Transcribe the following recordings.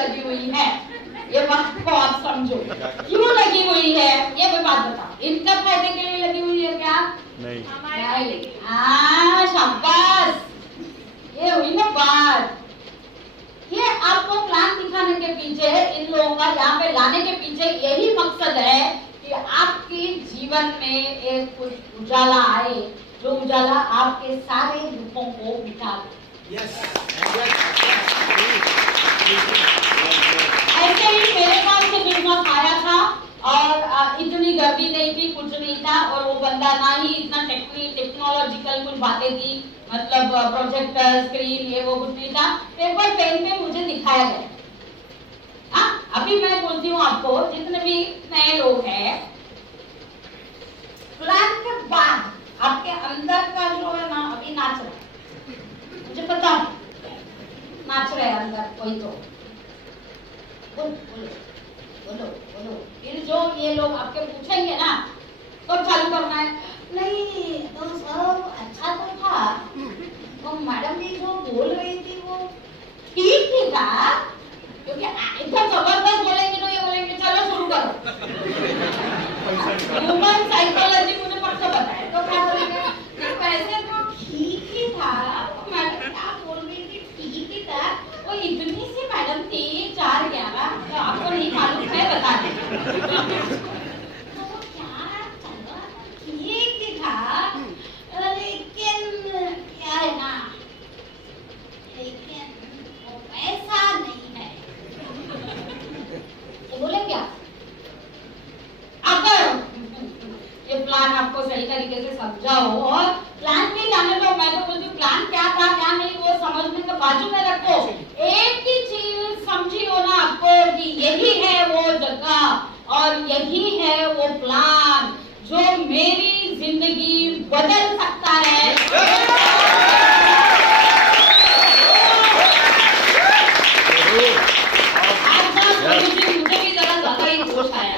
लगी हुई है, ये बात को आप समझो। क्यों लगी हुई है ये कोई बात बताओ। इनका फायदे के लिए लगी हुई है क्या? नहीं। शाबाश, ये हुई ना बात। ये आपको प्लान दिखाने के पीछे, इन लोगों का यहाँ पे लाने के पीछे यही मकसद है कि आपके जीवन में एक कुछ उजाला आए, जो उजाला आपके सारे दुखों को मिटा दे। ऐसे ही मेरे पास से बिजनेस आया था और इतनी गर्दी नहीं थी, कुछ नहीं था, और वो बंदा ना ही इतना टेक्नोलॉजिकल कुछ बातें थी, मतलब प्रोजेक्टर स्क्रीन ये वो कुछ नहीं था। पेपर पेन पे मुझे दिखाया गया। अभी मैं बोलती हूँ आपको, जितने भी नए लोग हैं, प्लान के बाद आपके अंदर का जो है ना अभी नाच रहा है, मुझे पता नाच रहे अंदर कोई तो बोलो। फिर जो ये लोग आपके पूछेंगे ना कब चालू करना है, नहीं तो सब अच्छा तो था, तो मैडम भी जो बोल रही थी वो ठीक ही था, क्योंकि एकदम जबरदस्त बोलेंगे तो ये बोलेंगे चलो शुरू करो। ह्यूमन साइकोलॉजी मुझे पक्का पता है, तो क्या बोलेंगे वैसे तो ठीक ही था, मैडम क्या बोल रही थी ठीक ही था, वो इतनी सी मैडम थी 4-11, तो आपको नहीं मालूम है बता दें। तो क्या चलो ठीक ही था, लेकिन क्या है ना, लेकिन वो पैसा नहीं है। तो बोले क्या, अगर ये प्लान आपको सही तरीके से समझाओ, और प्लान भी जाने दो, मैं तो बोलती हूँ प्लान क्या था क्या नहीं वो समझने के बाजू में रखो, एक ही चीज समझी हो ना आपको कि यही है वो जगह और यही है वो प्लान जो मेरी जिंदगी बदल सकता है। मुझे भी जरा ज्यादा ही जोश आया।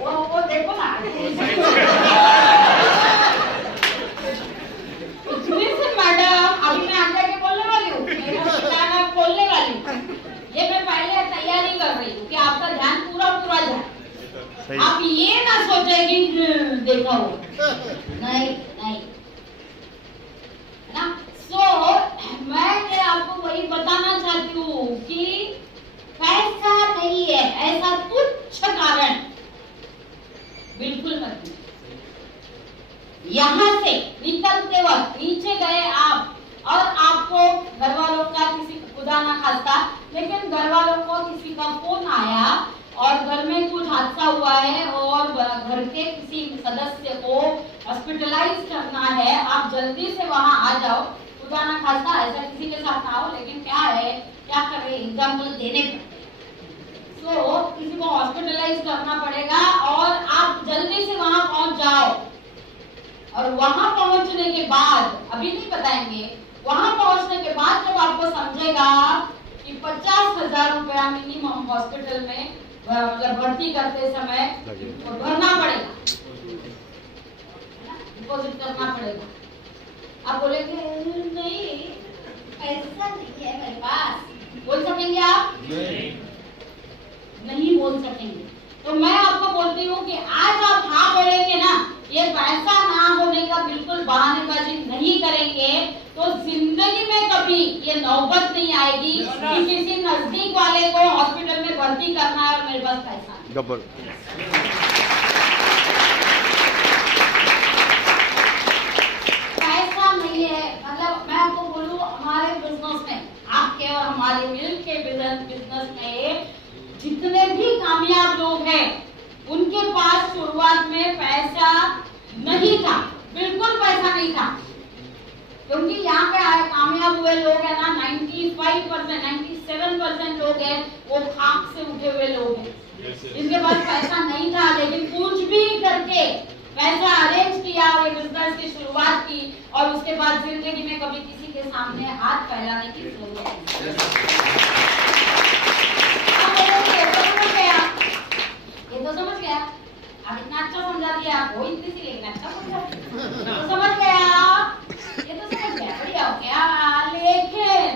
वो देखो ना मैडम, अभी मैं आगे के बोलने वाली हूँ, खोलने वाली हूँ, ये मैं पहले तैयारी कर रही हूँ कि आपका ध्यान पूरा जाए, आप ये ना सोचे कि देखा हो, नहीं ना। मैं आपको वही बताना चाहती हूँ कि पैसा नहीं है ऐसा तुच्छ कारण बिल्कुल मत। यहाँ से निकलते वक्त नीचे गए आप, और आपको घर वालों का किसी खुदा ना खास्ता, लेकिन घर वालों को किसी का फोन आया और घर में कुछ हादसा हुआ है और घर के किसी सदस्य को हॉस्पिटलाइज करना है, आप जल्दी से वहां आ जाओ। खुदा ना खास्ता ऐसा किसी के साथ ना हो, लेकिन क्या है, क्या कर रहे एग्जाम्पल देने का, तो किसी को हॉस्पिटलाइज करना पड़ेगा और आप जल्दी से वहां पहुंच जाओ। और वहां पहुंचने के बाद, अभी नहीं बताएंगे, वहां पहुंचने के बाद जब आपको समझेगा कि 50,000 रुपया मिनिमम हॉस्पिटल में मतलब भर्ती करते समय भरना पड़ेगा, डिपॉजिट करना पड़ेगा, आप बोलेंगे नहीं ऐसा नहीं है मेरे पास, बोल सकेंगे आप? नहीं बोल सकेंगे। तो मैं आपको बोलती हूँ कि आज आप हाँ बोलेंगे ना, ये पैसा ना होने का बिल्कुल बहानेबाजी नहीं करेंगे, तो जिंदगी में कभी ये नौबत नहीं आएगी कि किसी नजदीक वाले को हॉस्पिटल में भर्ती करना है और मेरे पास पैसा नहीं। पैसा नहीं है, मतलब मैं आपको बोलूँ हमारे बिजनेस में, आपके और हमारे मिल के बिजनेस में जितने भी कामयाब लोग हैं, उनके पास शुरुआत में पैसा नहीं था, बिल्कुल पैसा नहीं था, क्योंकि यहाँ पे कामयाब हुए लोग हैं ना 95%, 97% लोग हैं वो खाक से उठे हुए लोग हैं, जिनके पास पैसा नहीं था लेकिन कुछ भी करके पैसा अरेंज किया और बिजनेस की शुरुआत की, और उसके बाद जिंदगी में कभी किसी के सामने हाथ फैलाने की जरूरत नहीं। ये तो समझ गया। अब इतना अच्छा समझा दिया आपको, इतनी सी लेकिन अच्छा समझा तो समझ गया, ये तो समझ गया, बढ़िया हो गया। लेकिन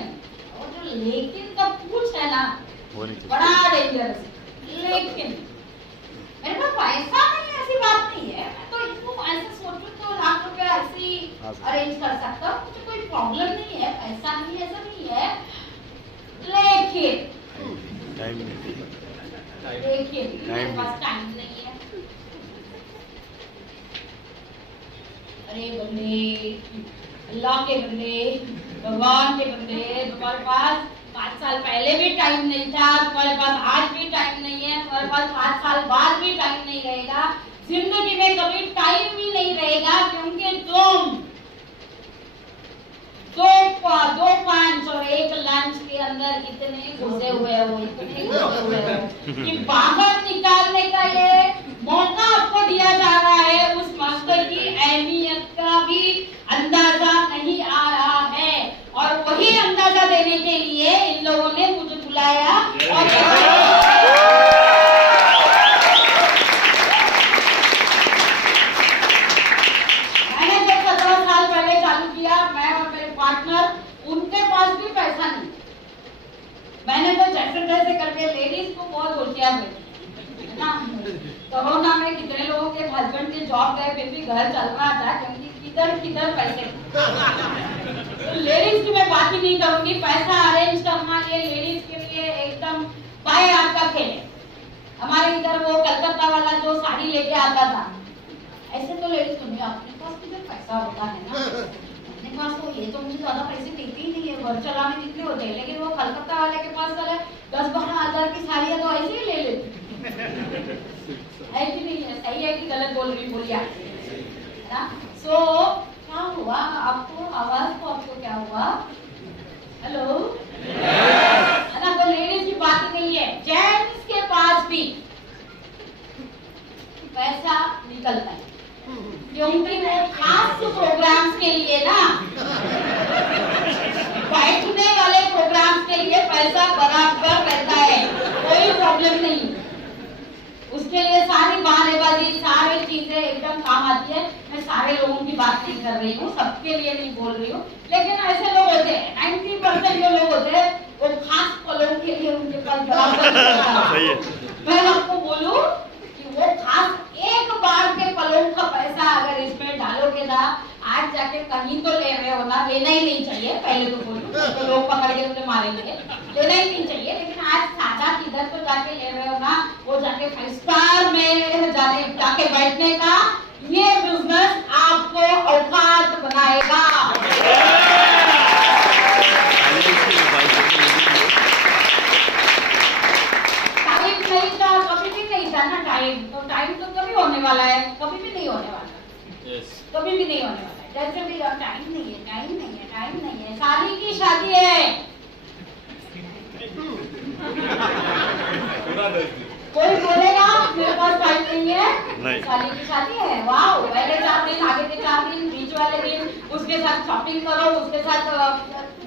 वो जो लेकिन का पूछ है ना, बड़ा डेंजरस। लेकिन मेरे पास पैसा नहीं है, ऐसी बात नहीं है, मैं तो इसको ऐसे सोचूं तो लाख रुपया ऐसी अरेंज कर सकता हूँ, मुझे कोई प्रॉब्लम नहीं है, पैसा नहीं ऐसा नहीं है। लेकिन टाइम नहीं, मेरे पास टाइम नहीं है। अरे बंदे, अल्लाह के बंदे, भगवान के बंदे, तुम्हारे पास 5 साल पहले भी टाइम नहीं था, तुम्हारे पास आज भी टाइम नहीं है, तुम्हारे पास 5 साल बाद भी टाइम नहीं रहेगा, जिंदगी में कभी टाइम ही नहीं रहेगा, क्योंकि तुम 2 पांच और 1 लंच के अंदर इतने घुसे हुए हो कि बाहर निकालने का ये मौका आपको दिया जा रहा है, उस मकसद की अहमियत का भी अंदाजा नहीं आ रहा है। और वही अंदाजा देने के लिए इन लोगों ने मुझे बुलाया और मैंने जब 17 साल पहले चालू किया, मैं और मेरे पार्टनर, उनके पास भी पैसा नहीं। मैंने तो जैसे तैसे करके लेडीज को बहुत होशियार बनाया है ना। कोरोना में कितने लोगों के हस्बैंड के जॉब गए, फिर भी घर चल रहा था, क्योंकि किधर पैसे। तो लेडीज की मैं बात ही नहीं करूंगी, पैसा अरेंज करना ये लेडीज के लिए एकदम पाए आपका खेल है। हमारे इधर वो कलकत्ता वाला जो साड़ी लेके आता था, ऐसे तो लेडीज को नहीं, अपने पास किधर पैसा होता है ना, अपने पास तो ये तो मुझे ज्यादा पैसे देते ही नहीं है, घर चलाने जितने होते हैं, लेकिन वो कलकत्ता वाले के पास 10-12 हजार की साड़ियां तो ऐसे ही ले लेती है कि नहीं है? सही है कि गलत बोल रही, बोलिए है ना। सो क्या हुआ आपको, आवाज को आपको क्या हुआ? हेलो, है ना। तो लेडीज की बात नहीं है, जेंट्स के पास भी पैसा निकलता है, क्योंकि वो खास प्रोग्राम्स के लिए ना, बैठने वाले प्रोग्राम्स के लिए पैसा बराबर रहता है, कोई प्रॉब्लम नहीं। उसके लिए सारी बहानेबाजी, सारी चीजें एकदम काम आती है। मैं सारे लोगों की बात नहीं कर रही हूँ, सबके लिए नहीं बोल रही हूँ, लेकिन ऐसे लोग होते हैं, 90% जो लोग होते हैं वो खास पलों के लिए उनके पास बराबर। मैं आपको बोलूं कि वो खास एक बार के पलों का पैसा अगर इसमें डालोगे ना, आज जाके कहीं तो ले रहे हो ना, लेना ही नहीं चाहिए, पहले तो बोलूं, तो लोग पकड़ के उन्हें मारेंगे, लेना ही नहीं चाहिए, लेकिन आज सादा किधर तो जाके ले रहे हो ना, वो जाके 5 स्टार में जाके बैठने का ये बिजनेस आपको औकात बनाएगा। टाइम नहीं था, कभी भी नहीं था ना टाइम, तो टाइम तो कभी होने वाला है, कभी भी नहीं होने वाला, कभी भी नहीं होने वाला है। जैसे भी टाइम नहीं है, टाइम नहीं है, टाइम नहीं है, शादी की शादी है। कोई बोलेगा मेरे पास टाइम नहीं है, शादी की शादी है, वाह, पहले 4 दिन, आगे के 4 दिन, बीच वाले दिन, उसके साथ शॉपिंग करो, उसके साथ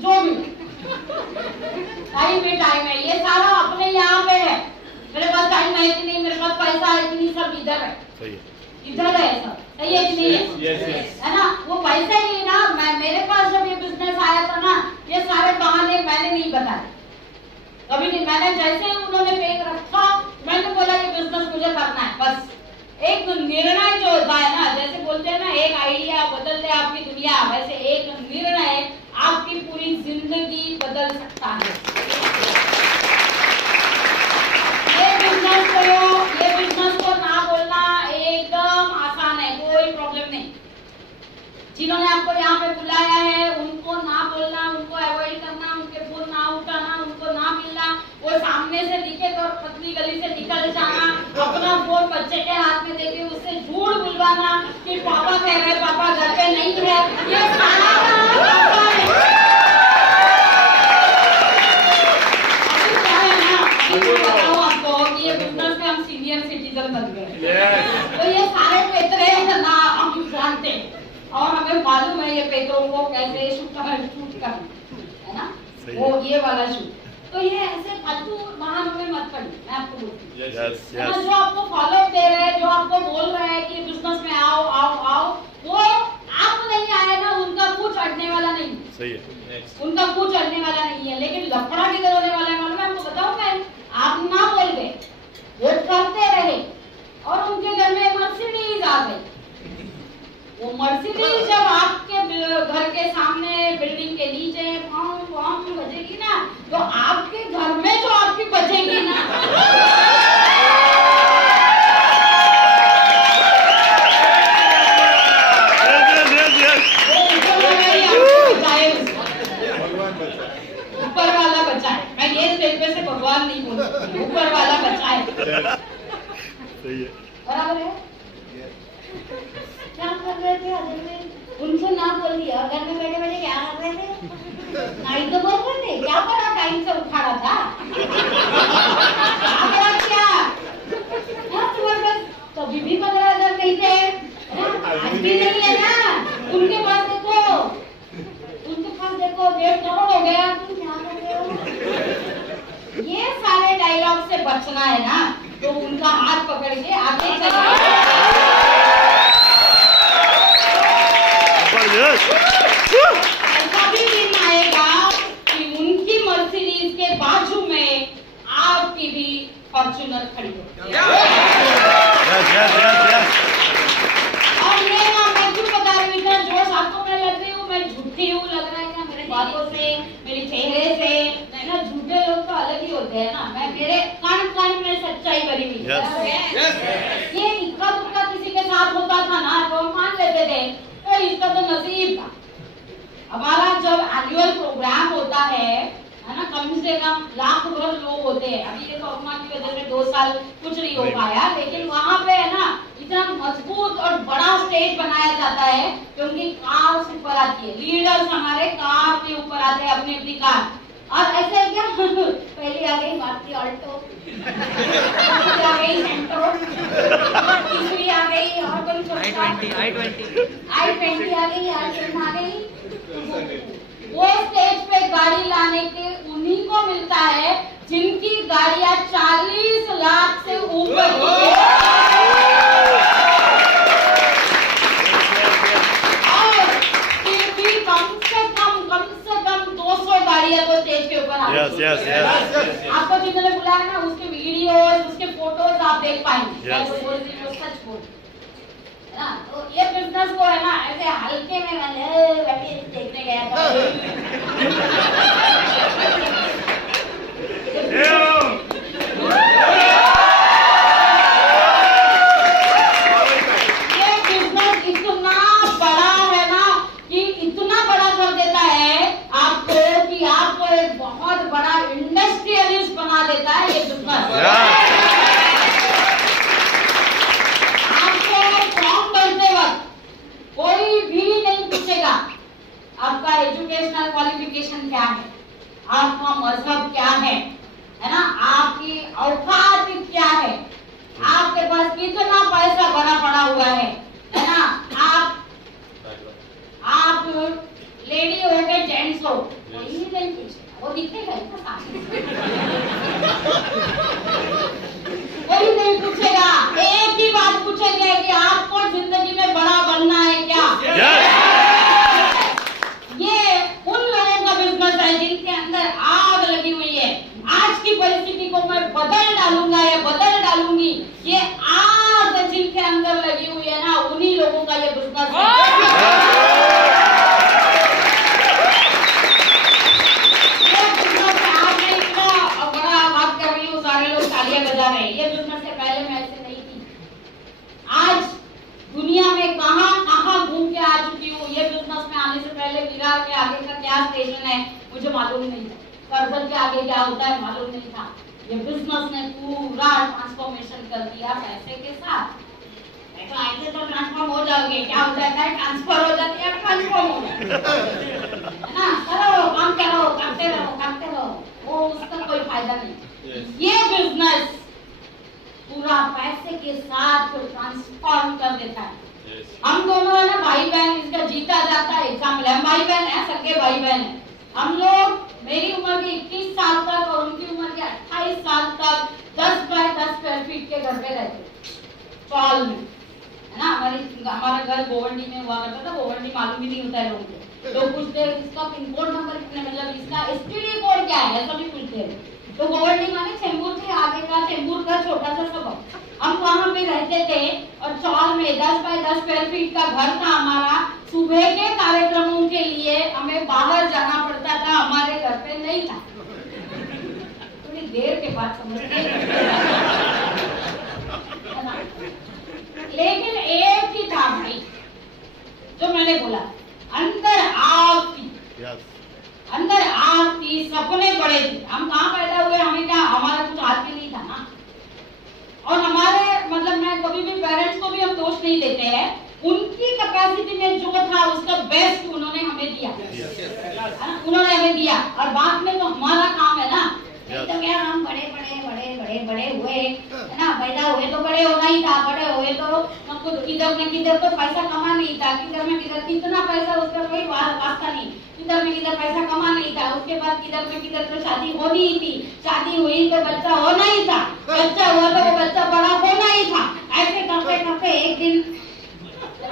जो भी, टाइम पे टाइम है, ये सारा अपने यहाँ पे है। मेरे पास टाइम है कि नहीं, मेरे पास पैसा है कि नहीं, सब इधर है, इधर है सब, सही है कि नहीं है? है ना। वो पैसे ही ना, मेरे पास जब ये बिजनेस आया था ना, ये सारे बहाने मैंने नहीं बताए कभी नहीं। मैंने जैसे ही उन्होंने पेट रखा, मैंने बोला ये बिजनेस मुझे करना है, बस। एक निर्णय जो होता है ना, जैसे बोलते हैं ना, एक आइडिया बदल दे आपकी दुनिया, वैसे एक निर्णय आपकी पूरी जिंदगी बदल सकता है। ये बिजनेस को ना बोलना एकदम आसान है, कोई प्रॉब्लम नहीं। जिन्होंने आपको यहाँ पे बुलाया है उनको ना बोलना, उनको अवॉइड करना, उनके फोन ना उठाना, उनको ना मिलना, वो सामने से दिखे तो पतली गली से निकल जाना, अपना फोन बच्चे के हाथ में देके उससे झूठ बुलवाना कि पापा कह रहे पापा घर पे नहीं है, ये सारा आपको कि ये बिजनेस में हम सीनियर सिटीजन बन गए, तो ये सारे पेतरे ना हम जानते हैं और हमें मालूम है ये पेटरों को कैसे शूट करना है ना, वो ये वाला शूट। तो ये ऐसे फालतू बहानों में मत पड़िए, मैं आपको बोलती हूँ। जो आपको फॉलो दे रहे बराबर है? क्या कर रहे थे घर में? उनसे ना बोल दिया, घर में बैठे बैठे क्या कर रहे थे? नहीं तो बोल रहे थे, क्या पता टाइम से उठा रहा था? क्या तुम्हारे पास कभी भी 15,000 नहीं थे, आज भी नहीं है ना? उनके पास देखो, उनके पास देखो 1.5 करोड़ हो गया, तुम क्या कर रहे हो? ये सारे डायलॉग से बचना है ना, तो उनका हाथ पकड़ के आगे चलिए। ऐसा भी दिन आएगा कि उनकी मर्सिडीज के बाजू में आपकी भी फॉर्च्यूनर खड़ी हो। और मैं क्यों बता रही हूँ इतना जोश आपको? मैं लग रही हूँ, मैं झूठी हूँ लग रहा है क्या मेरे बातों से, मेरे चेहरे से? ना झूठे लोग तो अलग ही होते हैं ना, मैं मेरे कान कान में सच्चाई भरी हुई। ये इक्का दुक्का किसी के साथ होता था ना तो हम मान लेते थे, तो इसका तो नसीब था। हमारा जब एनुअल प्रोग्राम होता है ना, कम से कम लाख भर लोग होते हैं। अभी देखो कोरोना की वजह से 2 साल कुछ नहीं हो पाया, लेकिन वहाँ पे है ना इतना मजबूत और बड़ा स्टेज बनाया जाता है क्योंकि कार ऊपर आती है, लीडर्स हमारे कार के ऊपर आते हैं, अपनी अपनी कार। और ऐसे क्या पहली आ गई मारुति ऑल्टो, दूसरी आ गई सेंट्रो, तीसरी आ गई और कौन सा i20 आ गई, आ गई। वो स्टेज पे गाड़ी लाने के उन्हीं को मिलता है जिनकी गाड़ियां 40 लाख से ऊपर की है। और फिर भी कम से कम 200 गाड़ियां तो स्टेज के ऊपर आती है। आपको जिन्होंने बुलाया ना उसके वीडियोस, उसके फोटोज आप देख पाएंगे। सच बोल ना, तो ये बिजनेस को है ना ऐसे हल्के में मैंने देखने गया था। ये बिजनेस इतना बड़ा है ना कि इतना बड़ा कर देता है आपको कि आपको एक बहुत बड़ा इंडस्ट्रियलिस्ट बना देता है ये बिजनेस। कोई भी नहीं पूछेगा आपका एजुकेशनल क्वालिफिकेशन क्या है, आपका मजहब क्या है ना, आपकी औकात क्या है, आपके पास कितना पैसा भरा पड़ा हुआ है ना, आप लेडी हो के जेंट्स हो, कोई नहीं पूछेगा, वो दिखेगा कोई नहीं पूछेगा। एक ही बात पूछेंगे कि आपको जिंदगी में बड़ा बनना है क्या? ये उन लोगों का बिजनेस है जिनके अंदर आग लगी हुई है। आज की परिस्थिति को मैं बदल डालूंगा या बदल डालूंगी, ये आग जिनके अंदर लगी हुई है ना, उन्हीं लोगों का ये बिजनेस है। ये बिजनेस से पहले मैं ऐसे नहीं थी। आज दुनिया में कहां घूम के आ चुकी हूँ। ये बिजनेस में आने से पहले विरार के आगे का क्या स्टेशन है मुझे मालूम नहीं था, करजल के आगे क्या होता है मालूम नहीं था। ये बिजनेस ने पूरा ट्रांसफॉर्मेशन कर दिया पैसे के साथ। तो ऐसे तो ट्रांसफॉर्म हो जाओगे, क्या हो जाता है, ट्रांसफर हो जाती है, ट्रांसफॉर्म हो जाता है ना। करो काम करो, करते रहो, वो उसका कोई फायदा नहीं। ये बिजनेस पूरा पैसे के साथ ट्रांसफॉर्म कर देता है। हम दोनों है ना भाई बहन, इसका जीता जाता है एग्जाम्पल। हम भाई बहन है, सगे भाई बहन है हम लोग। मेरी उम्र के 21 साल तक और उनकी उम्र के 28 साल तक 10 बाय 10 स्क्वायर फीट के घर पे रहते चौल में, है ना। हमारा घर गोवंडी में हुआ करता था। गोवंडी मालूम ही नहीं होता है लोगों को, तो पूछते इसका पिन कोड नंबर कितने, मतलब इसका एसटीडी कोड क्या है, ऐसा भी पूछते हैं। तो गोवंडी माने चेंबूर के आगे का, चेंबूर का छोटा सा सबक। हम वहाँ पे रहते थे और चौल में 10 बाय 10 स्क्वायर फीट का घर था हमारा। सुबह के कार्यक्रमों के लिए हमें बाहर जाना पड़ता था, हमारे घर पे नहीं था। थोड़ी देर के बाद समझते लेकिन एक ही था भाई, जो मैंने बोला, अंदर आग थी, अंदर आग थी, सपने बड़े थे। हम कहाँ पैदा हुए, हमें क्या, हमारा कुछ हाथ में नहीं था ना। और हमारे मतलब मैं कभी भी नहीं देते हैं, उनकी कैपेसिटी में जो था उसका बेस्ट उन्होंने हमें दिया, उन्होंने हमें दिया। और बाद में तो हमारा काम है ना, तो क्या हम बड़े हुए है ना, पैदा हुए तो बड़े होना ही था, बड़े हुए तो हमको किधर न किधर तो पैसा कमा नहीं था, किधर न किधर कितना पैसा उसका कोई वास्ता नहीं, किधर न किधर पैसा कमा नहीं था, उसके बाद किधर न किधर तो शादी होनी ही थी, शादी हुई तो बच्चा होना ही था, बच्चा हुआ तो वो बच्चा बड़ा होना ही था। ऐसे करते करते एक दिन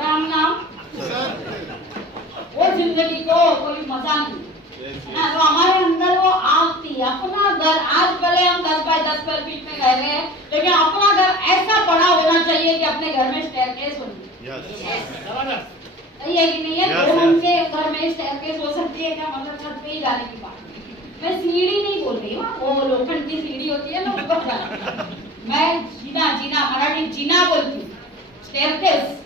राम नाम वो जिंदगी को कोई मजा नहीं ना, तो हमारे अंदर वो आग थी। अपना घर, आज भले हम 10 बाय 10 स्क्वायर फीट में रह रहे हैं, लेकिन अपना घर ऐसा बड़ा होना चाहिए कि अपने घर में स्टेयरकेस होनी, सही है कि नहीं है? दो रूम के घर में स्टेयरकेस हो सकती है क्या? मतलब छत पे ही जाने की बात। मैं सीढ़ी नहीं बोल रही हूँ, वो लोखंड की सीढ़ी होती है ना ऊपर जाने, मैं जीना मराठी जीना बोलती हूँ, स्टेयरकेस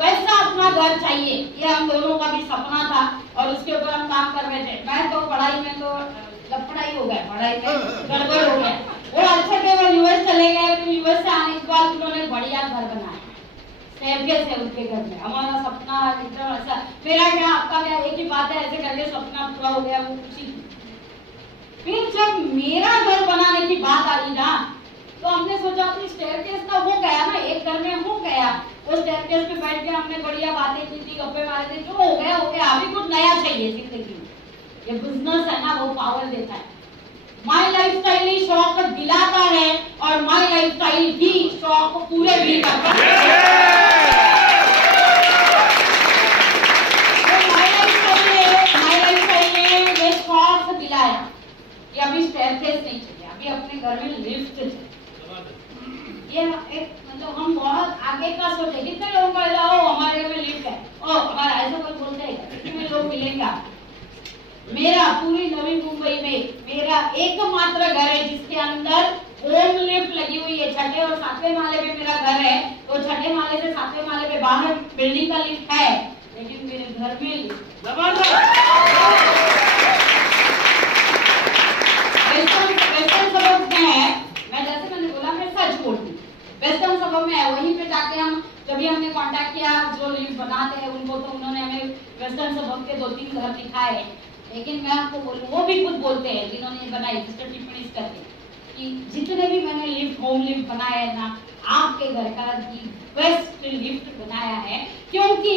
वैसा अपना घर चाहिए। ये हम दोनों का भी सपना था और उसके ऊपर हम काम कर रहे थे। मैं तो पढ़ाई में तो लपड़ाई हो गया, पढ़ाई में गड़बड़ हो गया। वो अच्छा के वो यूएस चले गए, फिर यूएस से आने के बाद उन्होंने बढ़िया घर बनाया, स्टेयरकेस है उनके घर में। हमारा सपना एकदम ऐसा, मेरा क्या आपका क्या एक ही बात है, ऐसे करके सपना पूरा हो गया, वो खुशी। फिर जब मेरा घर बनाने की बात आई ना, तो हमने सोचा कि स्टेयरकेस का हो गया ना, एक घर में हो गया, वो स्टेयरकेस पे बैठ के हमने बढ़िया बातें की थी, गप्पे मारे थे, जो हो गया हो गया, अभी कुछ नया चाहिए जिंदगी में। ये बिजनेस है ना, वो पावर देता है। माय लाइफस्टाइल ही शौक दिलाता है और माय लाइफस्टाइल भी शौक पूरे भी करता है। माय लाइफस्टाइल ने ये शौक दिलाया कि अभी स्टेयरकेस नहीं चाहिए, अभी अपने घर में लिफ्ट चाहिए। ये एक मतलब हम बहुत आगे का सोचे, कितने लोगों का ऐसा हो हमारे घर में लिफ्ट है, ओ हमारा ऐसा कोई बोलते हैं, कितने लोग मिलेंगे? मेरा पूरी नवी मुंबई में मेरा एकमात्र घर है जिसके अंदर होम लिफ्ट लगी हुई है। 6ठे और 7वें माले पे मेरा घर है, तो 6ठे माले से 7वें माले पे बाहर बिल्डिंग का लिफ्ट है, लेकिन मेरे घर में लिफ्ट वेस्टर्न सबब में है। मैं जैसे मैंने बोला, मैं सच बोलती हूँ, वेस्टर्न सबब में है। वहीं पे जाके हम जब भी हमने कांटेक्ट किया जो लिफ्ट बनाते हैं उनको, तो उन्होंने हमें वेस्टर्न सबब के 2-3 घर दिखाए। लेकिन मैं आपको बोलूं, वो भी खुद बोलते हैं जिन्होंने बनाई, जिसका टिप्पणी करते कि जितने भी मैंने लिफ्ट होम लिफ्ट बनाया है ना, आपके घर का बेस्ट लिफ्ट बनाया है, क्योंकि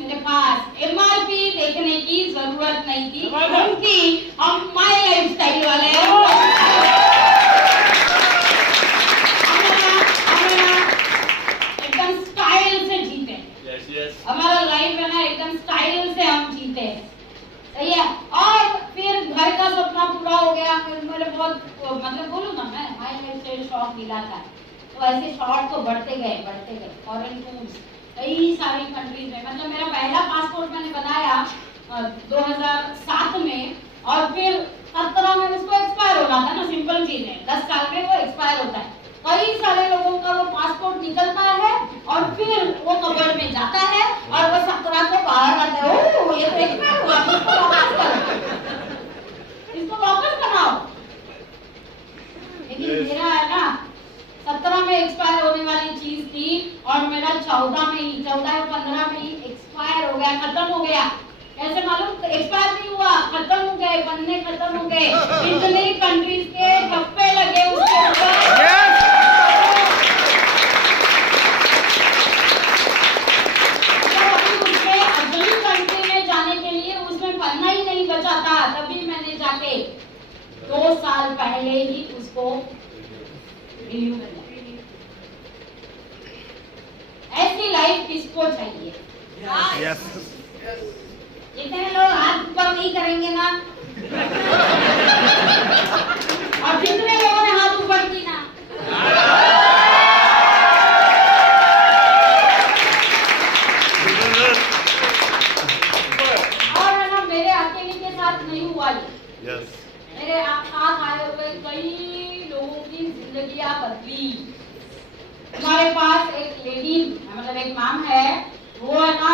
मेरे पास एमआरपी देखने की जरूरत नहीं थी, क्योंकि हम माय लाइफस्टाइल वाले हैं। एकदम स्टाइल से जीते, हमारा लाइफ है ना एकदम स्टाइल से हम जीते, सही है। और फिर घर का सपना पूरा हो गया, फिर मेरे बहुत मतलब बोलूं ना, मैं माय लाइफस्टाइल शौक मिला था, तो ऐसे शौक तो बढ़ते गए। फॉरेन टूर्स कई सारी कंट्रीज में, मतलब मेरा पहला पासपोर्ट मैंने बनाया 2007 में, और फिर 17 में उसको एक्सपायर होना था ना, सिंपल चीज है, 10 साल में वो एक्सपायर होता है। कई सारे लोगों का वो पासपोर्ट निकलता है और फिर वो कब्र में जाता है और वो 17 को बाहर आता है, ओह ये तो एक्सपायर हुआ, इसको वापस बनाओ। लेकिन मेरा है ना 17 में एक्सपायर होने वाली चीज थी और मेरा 14 में ही 14 या 15 में ही एक्सपायर हो गया, खत्म हो गया। कैसे मालूम? एक्सपायर नहीं हुआ, खत्म हो गए, पन्ने खत्म हो गए, इतने कंट्रीज के ठप्पे लगे उसके ऊपर। अगली कंट्री में जाने के लिए उसमें पन्ना ही नहीं बचा था, तभी मैंने जाके 2 साल पहले ही उसको रिन्यू किया। ऐसी लाइफ किसको चाहिए? जितने लोग हाथ ऊपर नहीं करेंगे ना, और जितने लोगों ने हाथ ऊपर की ना, और है ना मेरे अकेले के साथ नहीं हुआ ये, मेरे साथ आए हुए कई लोगों की जिंदगियां बदली। हमारे पास एक लेडी मतलब एक मैम है, वो है ना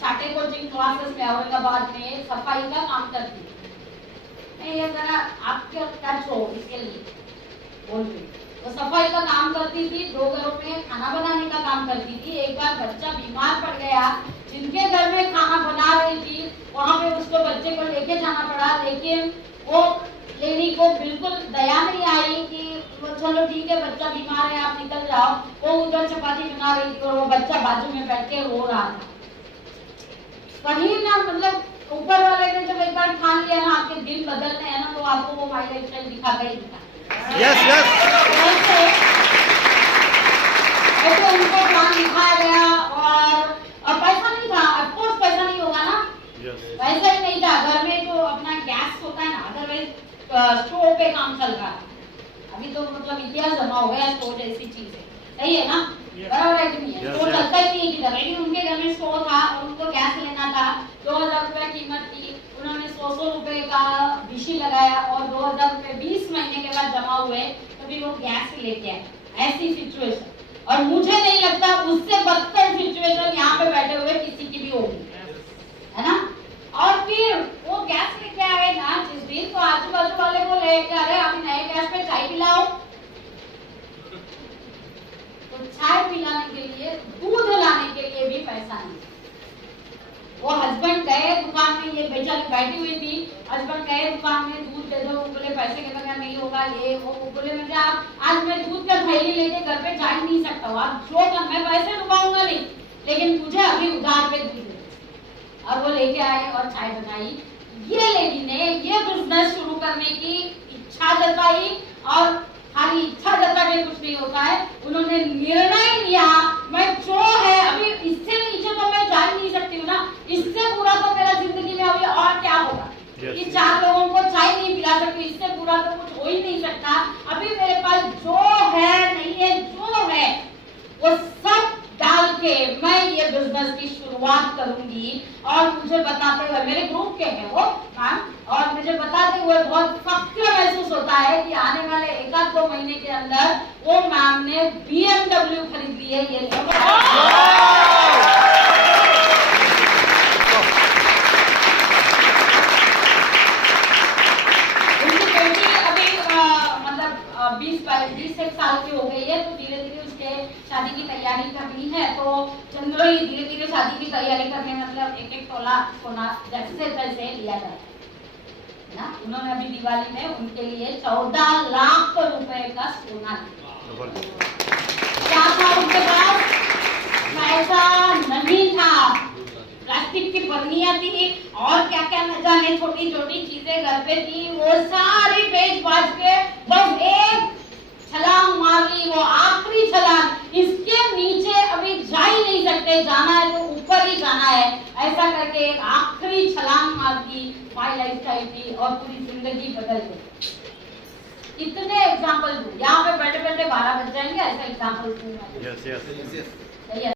छाटे कोचिंग क्लासेस में औरंगाबाद में सफाई का काम करती है। ये जरा आपके टच हो इसके लिए बोल रही, वो सफाई का काम करती थी, 2 घरों में खाना बनाने का काम करती थी। एक बार बच्चा बीमार पड़ गया, जिनके घर में खाना बना रही थी वहां पे उसको बच्चे को लेके जाना पड़ा, लेकिन वो लेडी को बिल्कुल दया नहीं आई कि चलो ठीक है बच्चा बीमार है आप निकल जाओ। वो उधर चपाती बना रही थी और वो बच्चा बाजू में बैठ के रो रहा था। कहीं ना मतलब ऊपर वाले ने जब एक बार ठान लिया ना आपके दिन बदलने हैं ना, तो आपको वो माई लाइफ स्टाइल दिखाता ही दिखाता। यस यस ऐसे उनको प्लान दिखाया गया और पैसा नहीं था, ऑफ कोर्स पैसा नहीं होगा ना, पैसा ही नहीं था। घर में तो अपना गैस होता है ना, अदरवाइज स्टोव पे काम चल रहा है। अभी तो मतलब इतिहास जमा हो गया, स्टोव जैसी चीज है, सही है ना, बराबर है कि नहीं है? स्टोव चलता ही नहीं किधर, लेकिन उनके घर में स्टोव था और उनको गैस लेना था। 2000 रुपए कीमत थी, उन्होंने 100 रुपए का विशी लगाया और 2000 रुपए 20 महीने के बाद जमा हुए, तभी वो गैस लेके आए। ऐसी सिचुएशन, और मुझे नहीं लगता उससे बदतर सिचुएशन यहाँ पे बैठे हुए किसी की भी होगी, है ना। और फिर वो गैस लेके आए ना जिस दिन, तो आजू बाजू वाले को लेके अरे अभी नए गैस पे चाय पिलाओ। तो चाय पिलाने के लिए, दूध लाने के लिए भी पैसा नहीं। वो हस्बैंड गए दुकान में, ये बेचारी बैठी हुई थी, हस्बैंड गए दुकान में दूध दे दो, बोले पैसे के बगैर नहीं होगा, ये वो बोले मुझे आप आज मैं दूध का थैली लेके घर पे जा ही नहीं सकता हूँ, आप जो कर मैं पैसे रुकाऊंगा नहीं, लेकिन मुझे अभी उधार पे दूध दे। और वो लेके आए और चाय बनाई। ये लेडी ने ये बिजनेस शुरू करने की इच्छा जताई, और खाली इच्छा जता के कुछ नहीं होता है, उन्होंने निर्णय लिया मैं जो है अभी इससे नीचे तो मैं जा ही नहीं सकती हूँ ना, इससे पूरा तो मेरा जिंदगी में अभी और क्या होगा। ये 4 लोगों को चाय नहीं पिला सकती, इससे पूरा तो कुछ हो ही नहीं सकता। अभी मेरे पास जो है नहीं है, जो है वो सब डाल के मैं ये बिजनेस की शुरुआत करूंगी। और मुझे बताते हुए, मेरे ग्रुप के हैं वो मैम, और मुझे बताते हुए बहुत फख्र महसूस होता है कि आने वाले 1-2 महीने के अंदर वो मैम ने BMW खरीद ली है। ये उनकी बेटी अभी मतलब 20 साल की हो गई है, तो धीरे धीरे उसके शादी की तैयारी करनी है। तो जनरली धीरे धीरे शादी की तैयारी करने मतलब 1-1 तोला सोना जैसे तैसे लिया जाता है ना। उन्होंने अभी दिवाली में उनके लिए 14 लाख रुपए का सोना लिया। क्या था उनके पास? पैसा नहीं था, प्लास्टिक की बर्नियां थी और क्या क्या न जाने छोटी छोटी चीजें घर पे थी, वो सारी बेच बाच के बस एक छलांग मार ली, वो आखिरी छलांग, इसके नीचे अभी जा ही नहीं सकते, जाना है तो ऊपर ही जाना है, ऐसा करके एक आखिरी छलांग मार दी माई लाइफ स्टाइल की और पूरी जिंदगी बदल गई। इतने एग्जाम्पल दूं, यहाँ पे बैठे बैठे 12 बज जाएंगे, ऐसा एग्जाम्पल दूं।